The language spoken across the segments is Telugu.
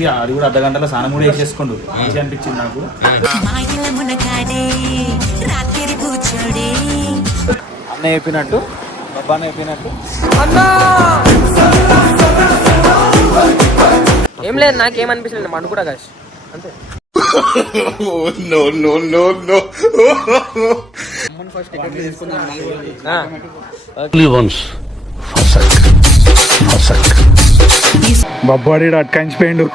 లేచి అది కూడా అర్ధ గంటలో స్నానం కూడా వేసేసుకోండు మంచిగా అనిపించింది నాకు. అన్న చెప్పినట్టు బాబాన్న చెప్పినట్టు. ఏం లేదు నాకేమనిపించలేదు పండుకుంటా కాదు అంతే. ఆ, బొబ్బాడి అట్కాయించిపోయిండు.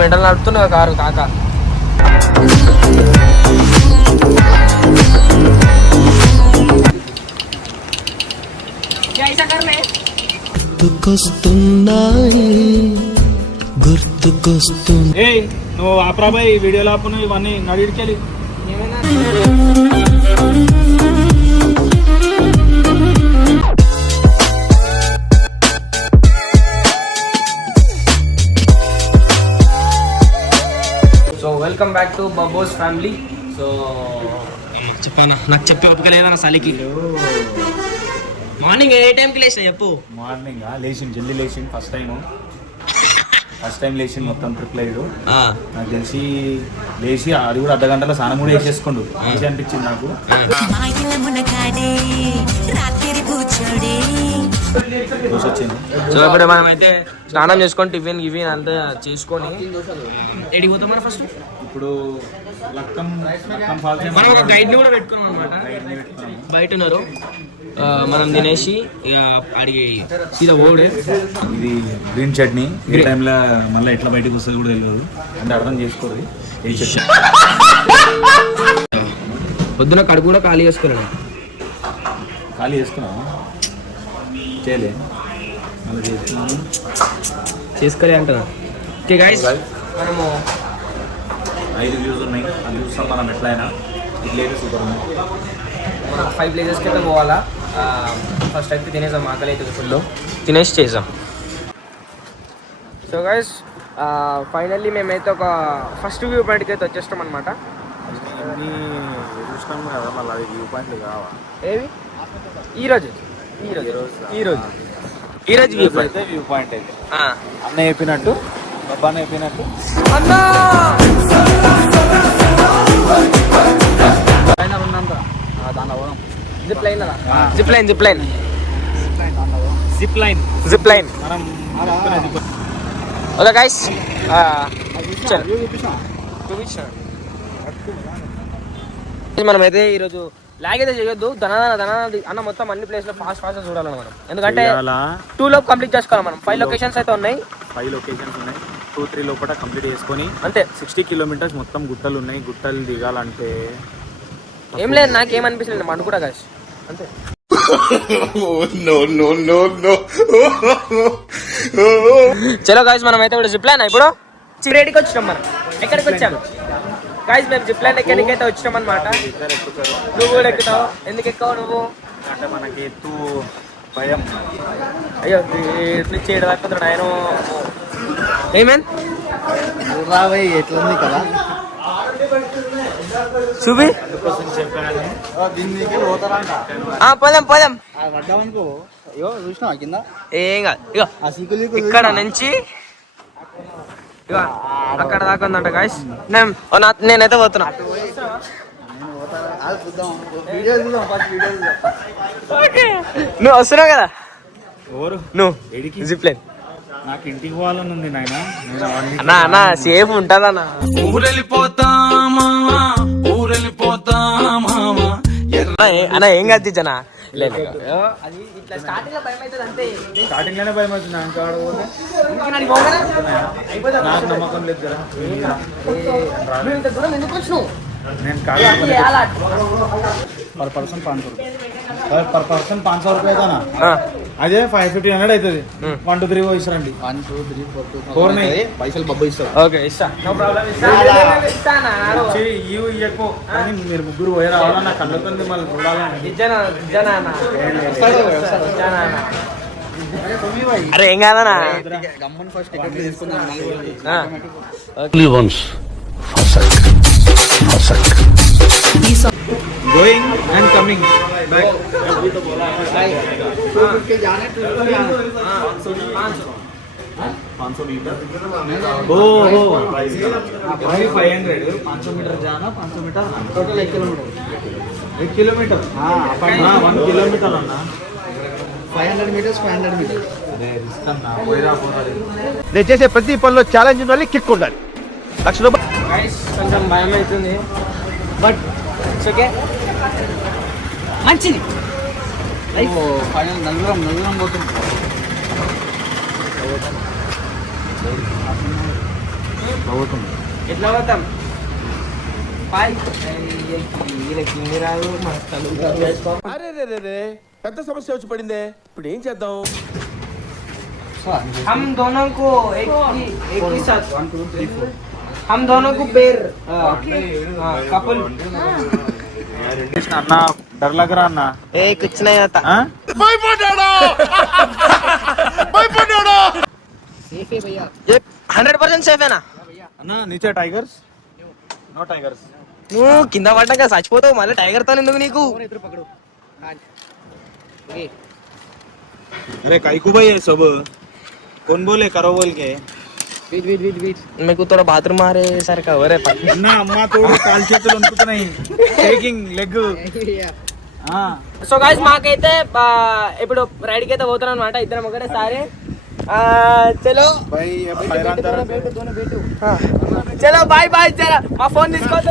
మెంటల్ నడుపుతున్నా కారు కాక. గుర్తుకొస్తున్నాయి గుర్తుకొస్తుంది. ఏయ్ నువ్వు ఆ ప్రభాయ్ వీడియోలో ఇవన్నీ నడికెళ్ళి వెల్కమ్ బ్యాక్ టు బబోస్ ఫ్యామిలీ సో చెప్పానా? నాకు చెప్పి ఓపిక లేదన్న చలికి మార్నింగ్ ఏ టైంకి లేచిన చెప్పు. మార్నింగ్ లేచింది జల్దీ లేచింది ఫస్ట్ టైం ఫస్ట్ టైం లేచింది మొత్తం ట్రిప్ లేదు నాకు తెలిసి లేచి అది కూడా అర్ధ గంటలో స్నానం కూడా వేసేసుకోండు మంచిగా అనిపించింది నాకు. సో ఇప్పుడు మనం అయితే స్నానం చేసుకొని టిఫిన్ గిఫిన్ అంతా చేసుకొని ఎడికి పోతాం మనం ఫస్ట్? ఇప్పుడు లక్కం లక్కం ఫాల్స్ మనం ఒక గైడ్ని కూడా పెట్టుకున్నాం అనమాట బయట ఉన్నారు. మనం తినేసి ఇక అడిగి సీదా ఓడే ఇది గ్రీన్ చట్నీ. ఏ టైంలో మళ్ళీ ఎట్లా బయటకు వస్తుంది కూడా తెలియదు. అంటే అర్థం చేసుకోరు. చట్నీ? పొద్దున కడుపు కూడా ఖాళీ చేసుకున్నాను ఖాళీ చేసుకున్నావా? చేయలే. మళ్ళీ చేసుకున్నాను చేసుకోలే అంటున్నా. ఓకే గైస్ మనము ఐదు వ్యూస్ ఉన్నాయి. అది చూస్తాం మనం ఎట్లయినా? ఇట్లయితే సూపర్ ఉంది. మనం ఫైవ్ ప్లేసెస్కి అయితే పోవాలా? ఫస్ట్ అయితే తినేసాం ఆకలి అయితే ఫుల్ తినేసి చేసాం సో గైస్ ఫైనల్లీ మేమైతే ఒక ఫస్ట్ వ్యూ పాయింట్కి అయితే వచ్చేస్తాం అనమాట చూసినాం కదా మళ్ళీ అది వ్యూ పాయింట్లు కావా? ఏవి? ఈరోజు. ఈరోజు. ఈరోజు. ఈరోజు వ్యూ పాయింట్ అయితే వ్యూ పాయింట్ అయితే. అన్న చెప్పినట్టు బాబాన్న చెప్పినట్టు zip line zip line zip line zip line zip line మనం ఓకే గైస్ మనమైతే ఈరోజు లాగ్ అయితే చేయొద్దు. ధనాదన ధనాదన అన్న మొత్తం అన్ని ప్లేస్లో ఫాస్ట్ ఫాస్ట్ చూడాలి మనం ఎందుకంటే టూ లో కంప్లీట్ చేసుకోవాలి మనం. ఫైవ్ లొకేషన్స్ అయితే ఉన్నాయి. ఫైవ్ లొకేషన్స్ ఉన్నాయి. టూ త్రీ లోపల కంప్లీట్ చేసుకొని అంతే సిక్స్టీ కిలోమీటర్స్ మొత్తం గుట్టలు ఉన్నాయి. గుట్టలు దిగాలంటే ఏం లేదు నాకేమనిపించలేదు పండుకుంటా గాయస్ అంతే. చలో గాయస్ మనం అయితే ఇప్పుడు జిప్ లైన్ ఇప్పుడు చిరేడికి వచ్చినాం మనం. ఎక్కడికి వచ్చాం? గాయస్ మేము జిప్ లైన్ ఎక్కడికి అయితే వచ్చినాం అనమాట నువ్వు కూడా ఎక్కుతావు. ఎందుకు ఎక్కువ నువ్వు? అంటే మనకి ఎత్తు భయం. అయ్యో ఎట్లు చేయడం దాకా ఆయన ఏమేన్ రావయ్య ఎట్లుంది కదా? చూపి. పోదాం పోదాం. ఏం కాదు. ఇగో ఇక్కడ నుంచి ఇగో అక్కడ దాకా ఉందంట గాయస్ నేను ఓ నా- నేనైతే పోతున్నా. నువ్వు వస్తున్నావు కదా? నువ్వు ఏడికి? జిప్ లైన్ నాకు ఇంటికి పోవాలని నాయన. అన్నా సేఫ్ ఉంటదన్నా. ఊరెళ్ళిపోతామా ఊరెళ్ళిపోతామా అన్న ఏం కాదు జన స్టార్టింగ్ భయం నేను పర్ పర్సన్ పాంచ రూపాయ పర్ పర్సన్ పాంచ రూపాయ అదే ఫైవ్ ఫిఫ్టీ హండ్రెడ్ అవుతుంది. వన్ టూ త్రీ ఇస్తారండి. One two three four two Four. Nine. పైసలు బబ్బు ఇస్తారు ఓకే ఇస్తా. నో ప్రాబ్లం కానీ మీరు ముగ్గురు పోయి రావాలా? నా కళ్ళతో మళ్ళీ చూడాలని నిజనా నిజనా నిజనా అరే ఏం కాదనా గమ్మన్ first ticket. Fasak. Going and coming back two fifty जाने टू फिफ्टी आने पाँच सौ मीटर ओ हो फाइव हंड्रेड पाँच सौ मीटर जाना पाँच सौ मीटर आना। टोटल एक किलोमीटर एक किलोमीटर हाँ हाँ वन किलोमीटर అన్నా five hundred metres five hundred metres అదే రిస్క్ అన్నా పోయిరా పోరాలి నేను చేసే ప్రతి పనిలో ఛాలెంజ్ ఉండాలి కిక్ ఉండాలి లక్ష రూపాయలు గైస్ కొంచెం భయం అవుతుంది బట్ ఇట్స్ ఓకే మంచిది ఫైనల్ నలుగురం నలుగురం పోతుంది ఎట్లా పోతాం బాయ్ వీళ్ళకి ఇన్ని రాదు మన తలుపు అరే రే రే రే పెద్ద సమస్య వచ్చి పడిందే ఇప్పుడు ఏం చేద్దాం हम दोनों को एक ही एक ही साथ हम दोनों को पेड़ कपल అన్న డర్ లగ్ రా అన్న ए कुछ नहीं होता ఆ? ये హండ్రెడ్ పర్సెంట్ సేఫ్ ఏనా అన్న నీచే టైగర్స్ నో టైగర్స్ నువ్వు కింద పడ్డాక చచ్చిపోతావు మళ్ళీ టైగర్ తో ఎందుకు నీకు अरे काईकू भाई है सब कौन बोले करो बोल के వీట్ వీట్ వీట్ వీట్ మీకు తోడ బాత్రూమ్ మారే సరికి ఎవరే అన్న అమ్మ తోడు కాలు చేతులు వణుకుతున్నాయి షేకింగ్ లెగ్ సో గాయస్ మాకైతే ఇప్పుడు రైడ్కి అయితే పోతున్నాం అనమాట ఇద్దరం ఒకటేసారి చలో చలో బాయ్ బాయ్ చలో మా ఫోన్ తీసుకోవచ్చు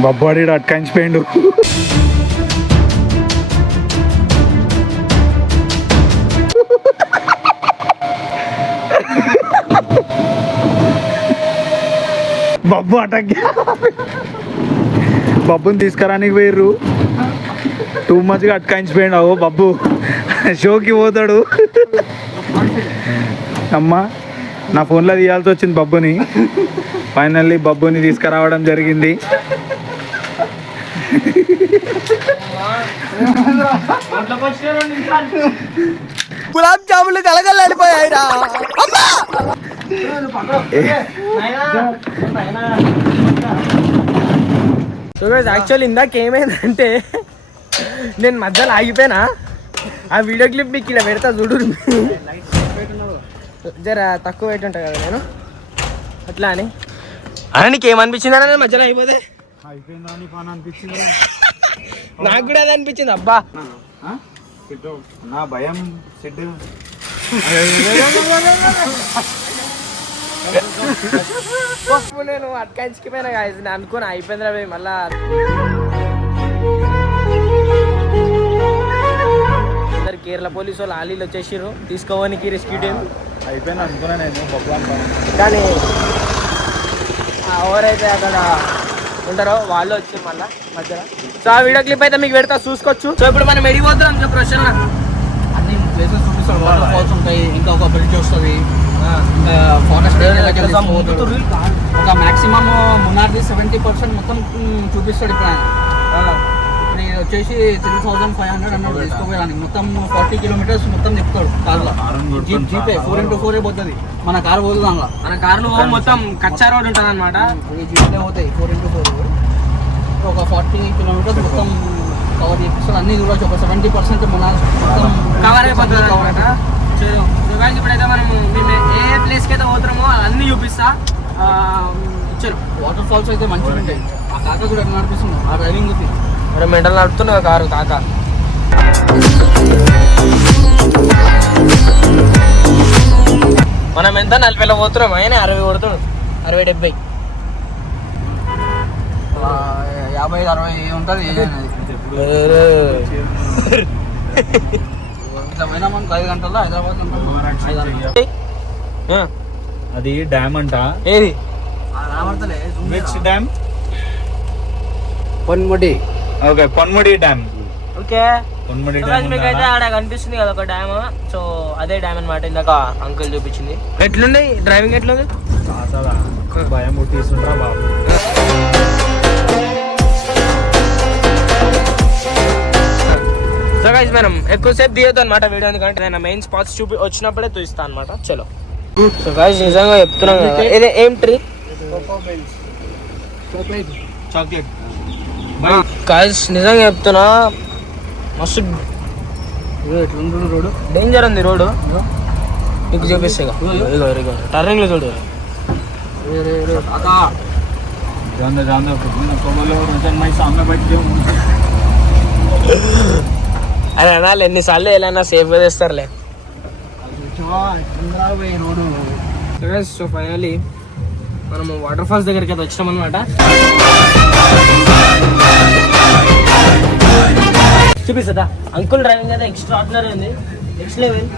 బొబ్బాడి అట్కాయించిపోయిండు బబ్బు అటక్ బబ్బుని తీసుకురానికి పోయిర్రు. టూ మచ్గా అట్కాయించిపోయిండు అవు బబ్బు. షోకి పోతాడు. అమ్మా నా ఫోన్లో తీయాల్సి వచ్చింది బబ్బుని. ఫైనల్లీ బబ్బుని తీసుకురావడం జరిగింది. గులాబ్ జాములు కలగలడిపోయాయి రా సో యాక్చువల్ ఇందాక ఏమైందంటే నేను మధ్యలో ఆగిపోయినా. ఆ వీడియో క్లిప్ మీకు ఇలా పెడతా చూడు. జర తక్కువ ఉంటాయి కదా నేను. అట్లా అని అలా నీకు ఏమనిపించింది అన్న మధ్యలో అయిపోతే? నాకు కూడా అదే అనిపించింది అబ్బా. నా భయం సిడ్డు. నేను అట్కాయించుకుపోయినా. నేను అనుకుని అయిపోయింది రవి మళ్ళా. అందరు కేరళ పోలీసు వాళ్ళు ఆలీలు వచ్చేసారు తీసుకోవడానికి రెస్క్యూ టీం. అయిపోయింది నేను అనుకున్నాను కానీ ఎవరైతే అక్కడ ఉంటారో వాళ్ళు వచ్చారు మళ్ళా మధ్యలో. సో ఆ వీడియో క్లిప్ అయితే మీకు పెడతా చూసుకోవచ్చు. సో ఇప్పుడు మనం ఎడిగిపోతున్నాం చెప్పు ప్రశ్న. అన్ని ప్లేసెస్ చూపిస్తాడు వాటర్ ఫాల్స్ ఉంటాయి ఇంకా ఒక బ్రిడ్జ్ వస్తుంది. ఫారెస్ట్ ఒక మాక్సిమం మున్నార్ది సెవెంటీ పర్సెంట్ మొత్తం చూపిస్తాడు ఇప్పుడు ఆయన. ఇప్పుడు ఇది వచ్చేసి త్రీ థౌసండ్ ఫైవ్ హండ్రెడ్ అన్నాడు. తీసుకోపోయానికి మొత్తం ఫార్టీ కిలోమీటర్స్ మొత్తం తిప్పుతాడు కార్లో. జీప్ జీపే ఫోర్ ఇంటూ ఫోర్ పోతుంది. మన కార్ పోతుంది దానిలో. మన కార్లు మొత్తం కచ్చా రోడ్ ఉంటుంది అనమాట ఈ జీప్లే పోతాయి ఫోర్ ఇంటూ ఫోర్ ఒక ఫార్టీ కిలోమీటర్స్ మొత్తం కవర్ చేపిస్తారు. అన్ని చూడొచ్చు. ఒక సెవెంటీ పర్సెంట్ మునార్ కవర్ అయిపోతుంది సో guys, ఇప్పుడైతే మనం మేము ఏ ప్లేస్కి అయితే పోతున్నామో అన్ని చూపిస్తా. చలో వాటర్ ఫాల్స్ అయితే మంచిగా ఉంటాయి ఆ కాక కూడా నడిపిస్తుంది ఆ డ్రైవింగ్ మరి మెంటల్ నడుపుతున్నా కారు కాక. మనం ఎంత నలభైలో పోతున్నాం? ఆయన అరవై కొడుతున్నాడు. అరవై డెబ్బై. యాభై అరవై ఉంటుంది ఐదు గంటల్లో హైదరాబాద్ అది డ్యామ్ అంట. ఏది? Dam Ponmudi. Okay Ponmudi dam. Okay. Ponmudi dam మీకు అయితే ఆడ కనిపిస్తుంది కదా ఒక డ్యామ్. సో అదే డ్యామ్ అన్నమాట ఇందాక అంకుల్ చూపించింది. ఎట్లుంది డ్రైవింగ్ ఎట్లుంది? భయం పుట్టిస్తుండ్రా బాబు. సో గైస్ మనం ఎక్కువసేపు తీయొద్దు అనమాట వీడియో ఎందుకంటే నేను మెయిన్ స్పాట్స్ చూపి వచ్చినప్పుడే చూస్తా అనమాట చలో. సో గైస్ నిజంగా చెప్తున్నాం కదా. ఇది ఏం ట్రీ చాక్లెట్ కాజ్ నిజంగా చెప్తున్నా మస్తు రోడ్డు. రోడ్ డేంజర్ ఉంది రోడ్ నీకు చూపిస్తే టర్నింగ్లో చూడు. అని అనాలి ఎన్నిసార్లు వెళ్ళైనా సేఫ్గా తెస్తారులే. సో ఫైనలీ మనము వాటర్ ఫాల్స్ దగ్గరికి అయితే వచ్చినాం అనమాట చూపిస్తుందా అంకుల్ డ్రైవింగ్ అయితే ఎక్స్ట్రా ఆర్డినరీ ఉంది. నెక్స్ట్ లెవెల్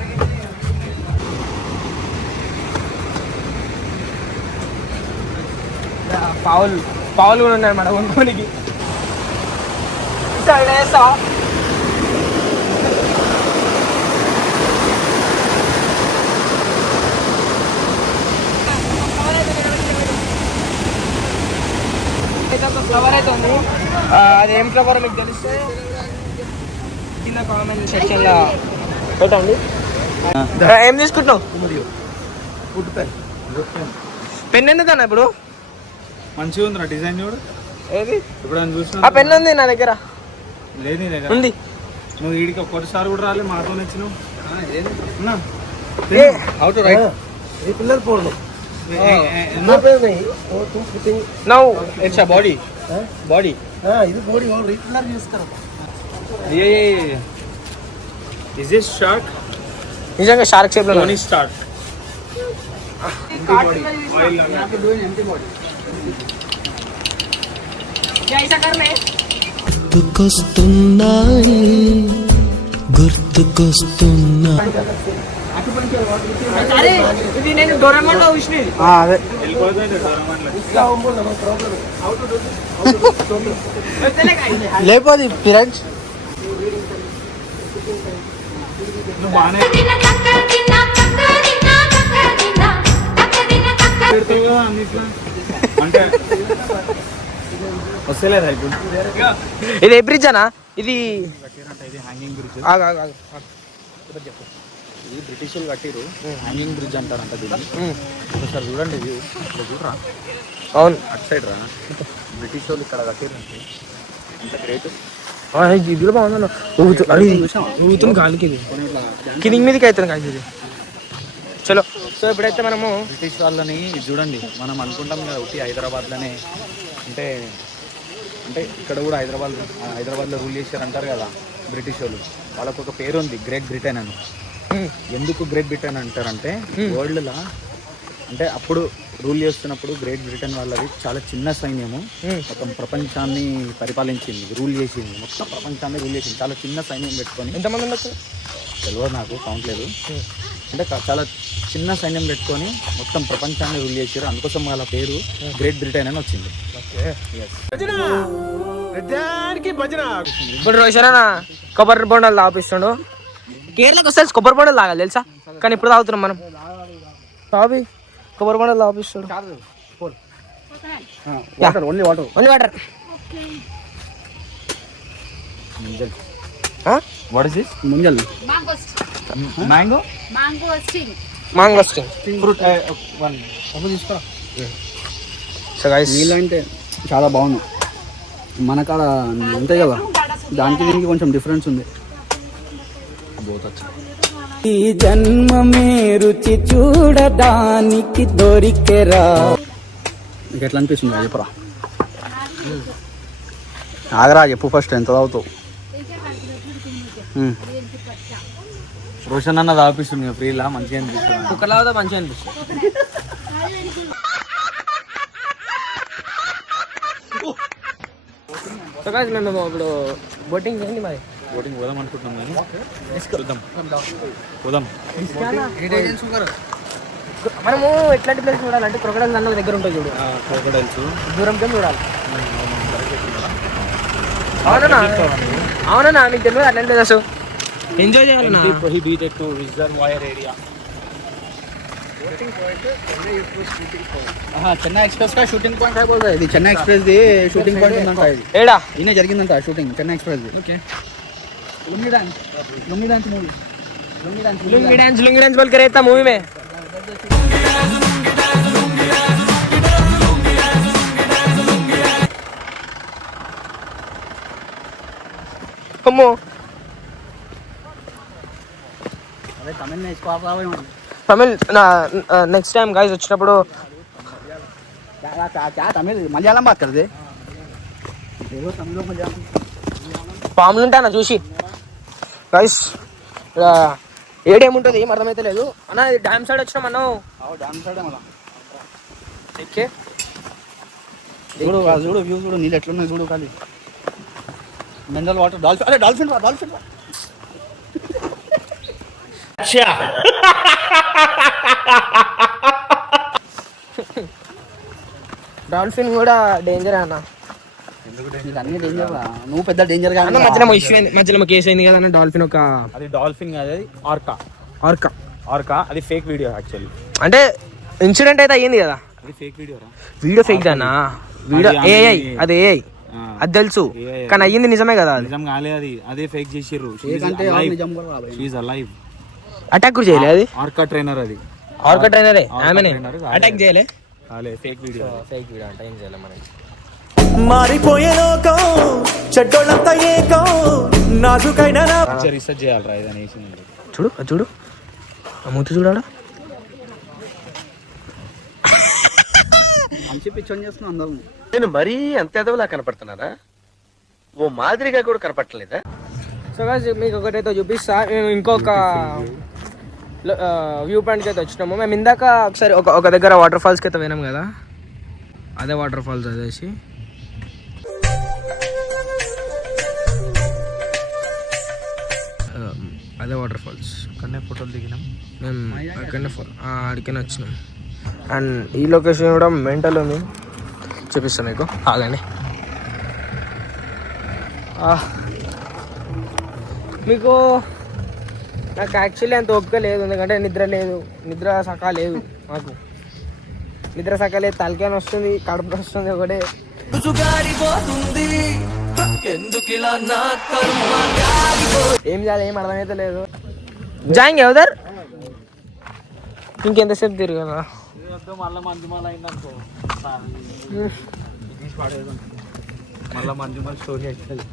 పావులు పావులు కూడా ఉన్నాయి మేడం కొనుక్కోనికి. ఇక్కడ వేస్తా అయితే ఒక ఫ్లవర్ అయితే ఉంది. అది ఏం ఫ్లవర్ మీకు తెలిస్తే కింద కామెంట్ సెక్షన్లో పెట్టండి. ఏం తీసుకుంటున్నావు? పెన్ ఎందుకన్నా ఇప్పుడు? మంచిగా ఉందిరా డిజైన్ చూడు. ఏది? ఇప్పుడు అని చూసిన ఆ పెన్ ఉంది నా దగ్గర. లేదు నీ దగ్గర. ఉంది. నువ్వు వీడికి ఒక్కటిసారి కూడా రాలే మాతో నచ్చినావు No, it's a body. Huh? Body. Ah, this body all regular use करो. Yeah, yeah, yeah. Is this shark? This is a shark shape. Tony Stark. Empty body. Oil on. यहाँ पे दो empty body. जैसा कर ले. तुको सुनाई అన్నిట్లో అంటే వస్తలేదా ఇప్పుడు ఇది ఏ బ్రిడ్జ్ అనా ఇది ఇది ఆగు, ఆగు, ఆగు. ఇది బ్రిటిష్ కట్టిరు హ్యాంగింగ్ బ్రిడ్జ్ అంటారంట దీన్ని. ఒకసారి చూడండి వ్యూ ఇక్కడ చూడరా? అవును. అటు సైడ్ రా. బ్రిటిష్ వాళ్ళు ఇక్కడ కట్టిరు అంత గ్రేట్ ఇది ఇది బాగుంది ఊగుతుంది గాలికి ఇది. కింది మీదకి అవుతుంది కాదు ఇది. చలో. సో ఇప్పుడైతే మనము బ్రిటిష్ వాళ్ళని ఇది చూడండి. మనం అనుకుంటాం కదా ఒకటి హైదరాబాద్లోనే అంటే అంటే ఇక్కడ కూడా హైదరాబాద్ హైదరాబాద్లో రూల్ చేశారు అంటారు కదా. బ్రిటిష్ వాళ్ళు. వాళ్ళకు ఒక పేరు ఉంది గ్రేట్ బ్రిటన్ అని. ఎందుకు గ్రేట్ బ్రిటన్ అంటారంటే వరల్డ్లో అంటే అప్పుడు రూల్ చేస్తున్నప్పుడు గ్రేట్ బ్రిటన్ వాళ్ళది చాలా చిన్న సైన్యము. మొత్తం ప్రపంచాన్ని పరిపాలించింది రూల్ చేసింది. మొత్తం ప్రపంచాన్ని రూల్ చేసింది. చాలా చిన్న సైన్యం పెట్టుకొని. ఎంతమంది ఉండొచ్చు? తెలియదు నాకు కౌంట్ లేదు. అంటే చాలా చిన్న సైన్యం పెట్టుకొని మొత్తం ప్రపంచాన్ని రూల్ చేసారు అందుకోసం వాళ్ళ పేరు గ్రేట్ బ్రిటన్ అని వచ్చింది. ఇప్పుడు రోషన్ అన్న కొబ్బరి బొండాలు తాపిస్తుండు కేరళకి వస్తే కొబ్బరి బొండాలు తాగాలి తెలుసా? కానీ ఇప్పుడు తాగుతున్నాం మనం. తాపి కొబ్బరి బొండాలు తాపిస్తుండు water only water only water what is this Munjal. Mango Mango sting. Mango sting fruit one so guys నీళ్ళు అంటే చాలా బాగుంది. మన కాడ ఉంటాయి కదా దానికి దీనికి కొంచెం డిఫరెన్స్ ఉంది. ఈ జన్మమే రుచి చూడడానికి దొరికెరా. నీకు ఎట్లా అనిపిస్తుంది? చెప్పరా. ఆగరా చెప్పు ఫస్ట్ ఎంత తాగుతావు. రోషన్ అన్న తాపిస్తుంది ఫ్రీలా? మంచిగా అనిపిస్తుంది. కుక్కలాగా మంచిగా అనిపిస్తుంది. సో guys, మేము ఇప్పుడు బోటింగ్ చేయండి మరి. బోటింగ్ పోదాం అనుకుంటున్నాం కానీ చూద్దాం. పోదాం. మనము ఎట్లాంటి ప్లేస్ చూడాలంటే క్రొకడల్ అన్న దగ్గర ఉంటుంది చూడు. క్రోకడైల్స్ దూరంగా చూడాలి. అవునన్నా? అవునన్నా? మీకు తెలియదు అట్లాంటి అసలు ఎంజాయ్ చేయాలన్నా? Prohibited to reservoir area. Chennai Express కా షూటింగ్ పాయింట్ है बोल रहे ఇది Chennai Express the shooting point ఉందంట ఇది ఏడా ఈయన జరిగిందంట shooting Chennai Express the okay lungi dance lungi dance movie lungi dance lungi dance lungi dance बोल के रहता मूवी में అమ్మో అదే తమిళ నేర్చుకో ఆపరావే తమిళ్ నెక్స్ట్ టైం గైస్ వచ్చినప్పుడు తమిళ్ మలయాళం బాగుంది కలది పాములు ఉంటాయన్న చూసి గాయస్ ఏడేముంటుంది ఏం అర్థమైతే లేదు. అన్న డ్యామ్ సైడ్ వచ్చినాం మనం డ్యామ్ సైడ్ ఎక్కే చూడు చూడు వ్యూ చూడు నీళ్ళు ఎట్లున్నాయి చూడు కానీ మినరల్ వాటర్ డాల్ఫిన్ అదే డాల్ఫిన్ డాల్ఫిన్ రా డాల్ఫిన్ కూడా డేంజర్ అన్న. అన్ని డేంజర్ నువ్వు పెద్ద డేంజర్ అన్న మధ్యలో ఇష్యూ అయింది మధ్యలో కేసు అయింది కదా అన్న డాల్ఫిన్ ఒక అది డాల్ఫిన్ కాదు అది ఆర్కా ఆర్క ఆర్కా అది ఫేక్ వీడియో యాక్చువల్లీ అంటే ఇన్సిడెంట్ అయితే అయ్యింది కదా. అది ఫేక్ వీడియో వీడియో ఫేక్ దానా వీడియో అది ఏఐ అది- అది ఏఐ అది తెలుసు. కానీ అయ్యింది నిజమే కదా అది. నిజం కాలే అది. అదే ఫేక్ చేసిర్రు. షీఈ్ అలైవ్ అటాక్ కూడా చేయలే అది? ఆర్కా ట్రైనర్ అది. ఆర్క ట్రైనరే ఆమెనే. అటాక్ చేయలే? కాలే ఫేక్ వీడియో ఫేక్ వీడియో అంటే ఏం చేయలే మనకి మారిపోయే లోకం చెడ్డోళ్ళంతా ఏకం నాజుకైన రీసెర్చ్ చేయాలి రా ఇదని వేసింది చూడు చూడు. ఆ మూతి చూడాడా మంచి పిచ్చోని చేస్తున్నా అందరం నేను మరీ అంత ఎదవలా కనపడుతున్నారా ఓ మాదిరిగా కూడా కనపడలేదా సో మీకు ఒకటైతే చూపిస్తా. ఇంకొక వ్యూ పాయింట్కి అయితే వచ్చినాము. మేము ఇందాక ఒకసారి ఒక ఒక దగ్గర వాటర్ ఫాల్స్కి అయితే పోయినాం కదా. అదే వాటర్ ఫాల్స్ అదేసి. అదే వాటర్ ఫాల్స్ అక్కడనే ఫోటోలు దిగినాం. మేము అక్కడనే ఫో- ఆ, అడికనే వచ్చినాం. అండ్ ఈ లొకేషన్ కూడా మెంటల్ ఉంది. చూపిస్తాను మీకు. ఆగండి. ఆ. మీకు నాకు యాక్చువల్లీ అంత ఓపిక లేదు. ఎందుకంటే నిద్ర లేదు. నిద్ర సకా లేదు నాకు నిద్ర సకా లేదు. తలకాయ వస్తుంది కడుపు వస్తుంది ఒకటే. ఏం చేయాలి? ఏం అర్థమైతే లేదు. జాయింగ్ ఎవదర్ ఇంకెంతసేపు తిరగదా మళ్ళీ మంజుమాల స్టోరీ అవుతుంది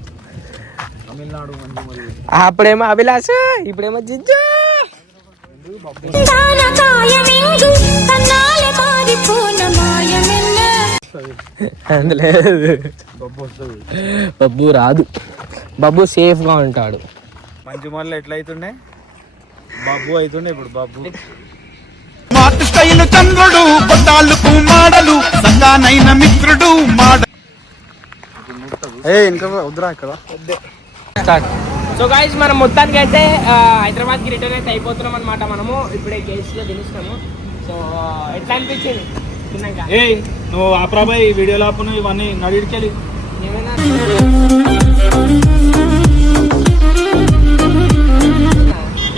అప్పుడేమో అభిలాష్ ఇప్పుడేమో జిజ్జు. దానకాయమింగు తన్నాలే మారిపోన మాయమెన్న లేదు బబ్బు రాదు. బబ్బు సేఫ్గా ఉంటాడు. మంజుమల్ ఎట్లా అవుతుండే బాబు అవుతుండే ఇప్పుడు బాబు స్మార్ట్ స్టైల్ చంద్రుడు కొట్టాలకు మాడలు సగానైన మిత్రుడు మాడ ఏ ఇంకా వద్దురా ఇక్కడ. స్టార్ట్. సో గాయస్ మనం మొత్తానికి అయితే హైదరాబాద్కి రిటర్న్ అయితే అయిపోతున్నాం అనమాట మనము. ఇప్పుడే గేట్స్లో దినిస్తాము సో ఎట్లా అనిపించింది? తిన్నాక? ఏ నువ్వు ఆపరాబాయ్ వీడియోలో ఆపు నువ్వు ఇవన్నీ నడిడికెళ్ళి. ఏమైనా?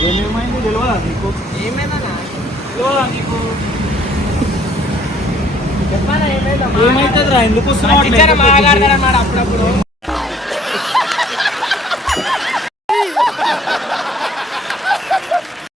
ఏమేమైంది తెలియదా నీకు? ఏమైనా? తెలియదా నీకు? ఏమైతుందిరా? ఎందుకు వస్తున్నావు? అప్పుడప్పుడు.